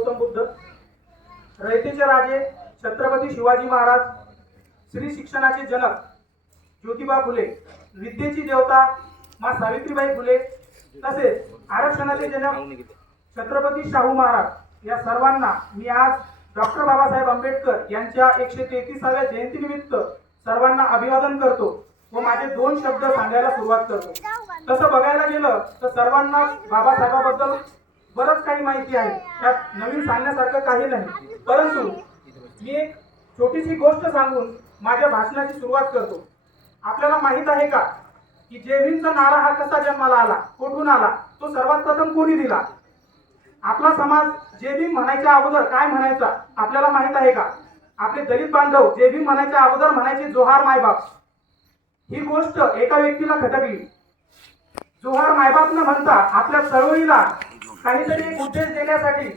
गौतम बुद्ध, रयतेचे राजे छत्रपती शिवाजी महाराज, स्त्री शिक्षणाचे जनक ज्योतिबा फुले, विद्येची देवता माँ सावित्रीबाई फुले, तसेच आरक्षणाचे जनक छत्रपती शाहू महाराज या सर्वांना मी आज डॉक्टर बाबासाहेब आंबेडकर यांच्या 133व्या जयंतीनिमित्त सर्वांना अभिवादन करतो व माझे 2 शब्द सांगायला सुरुवात करतो। तसं बघायला गेलं तर सर्वांना बाबासाहेबांबद्दल बरंच काही माहिती आहे, त्यात नवीन सांगण्यासारखं काही नाही, परंतु मी एक छोटीशी गोष्ट सांगून माझ्या भाषणाची सुरुवात करतो। आपल्याला माहित आहे का की जय भीमचा नारा हा कसा जन्माला आला, कुठून आला, तो सर्वात प्रथम कोणी दिला? आपला समाज जय भीम म्हणायच्या अगोदर काय म्हणायचा आपल्याला माहित आहे का? आपले दलित बांधव जय भीम म्हणायच्या अगोदर म्हणायचे जोहार मायबाप। ही गोष्ट एका व्यक्तीला खटकली। जोहार मायबाप न म्हणता आपल्या चळवळीला काहीतरी एक उद्देश देण्यासाठी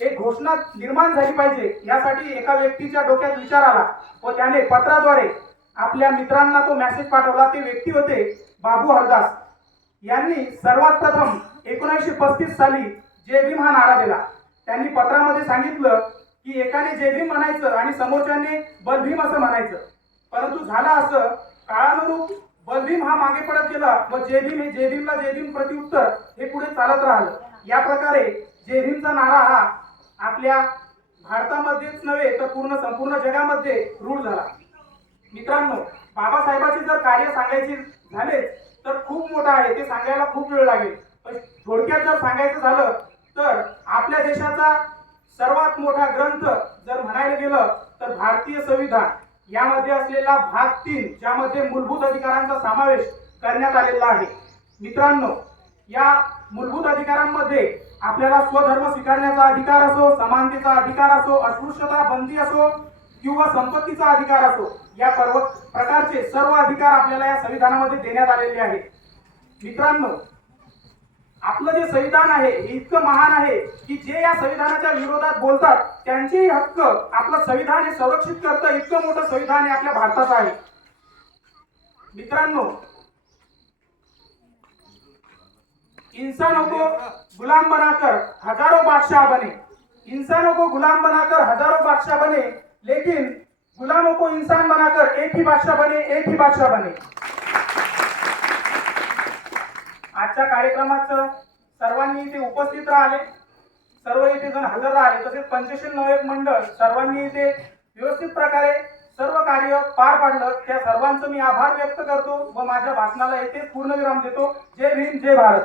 एक घोषणा निर्माण झाली पाहिजे, यासाठी एका व्यक्तीच्या डोक्यात विचार आला व त्याने पत्राद्वारे आपल्या मित्रांना तो मेसेज पाठवला। ते व्यक्ती होते बाबू हरदास यांनी सर्वात प्रथम 1935 साली जय भीम हा नारा दिला। त्यांनी पत्रामध्ये सांगितलं की एकाने जय भीम म्हणायचं आणि समोरच्याने बलभीम असं म्हणायचं, परंतु झालं असं काळानुरूप बलभीम हा मागे पडत गेला व जय भीम हे जय भीमला जय भीम प्रत्युत्तर हे पुढे चालत राहिलं। या प्रकारे जय भीमचा नारा हा आपल्या भारतामध्येच नव्हे तर संपूर्ण जगामध्ये रूढ झाला। मित्रांनो, बाबासाहेबांचे जर कार्य सांगायचे झाले तर खूप मोठं आहे, ते सांगायला खूप वेळ लागेल, पण थोडक्यात जर सांगायचं झालं तर आपल्या देशाचा सर्वात मोठा ग्रंथ जर म्हणायला गेलं तर भारतीय संविधान, यामध्ये असलेला भाग 3 ज्यामध्ये मूलभूत अधिकारांचा समावेश करण्यात आलेला आहे। मित्रांनो, या मूलभूत अधिकारांमध्ये आपल्याला स्वधर्म स्वीकारण्याचा अधिकार असो, समानतेचा अधिकार असो, अस्पृश्यता बंदी असो किंवा संपत्तीचा अधिकार असो, या प्रकारचे सर्व अधिकार आपल्याला या संविधानामध्ये देण्यात आलेले आहेत। मित्रांनो, आपलं जे संविधान आहे हे इतकं महान आहे की जे या संविधानाच्या विरोधात बोलतात त्यांचेही हक्क आपलं संविधान हे संरक्षित करतं, इतकं मोठं संविधान हे आपल्या भारताचं आहे। मित्रांनो, इंसानों को गुलाम बनाकर हजारों बादशाह बने, इंसानों को गुलाम बनाकर हजारों बादशाह बने, लेकिन गुलामों को इंसान बनाकर एक ही बादशाह बने, एक ही बादशाह बने। आजच्या कार्यक्रमात सर्वांनी इथे उपस्थित राहिले, सर्व इथे जण हजर राहिले, तसेच पंचशील नायक मंडळ सर्वांनी इथे व्यवस्थित प्रकारे सर्व कार्य पार पाडलं, त्या सर्वांचं मी आभार व्यक्त करतो व माझ्या भाषणाला येथे पूर्णविराम देतो। जय भीम, जय भारत।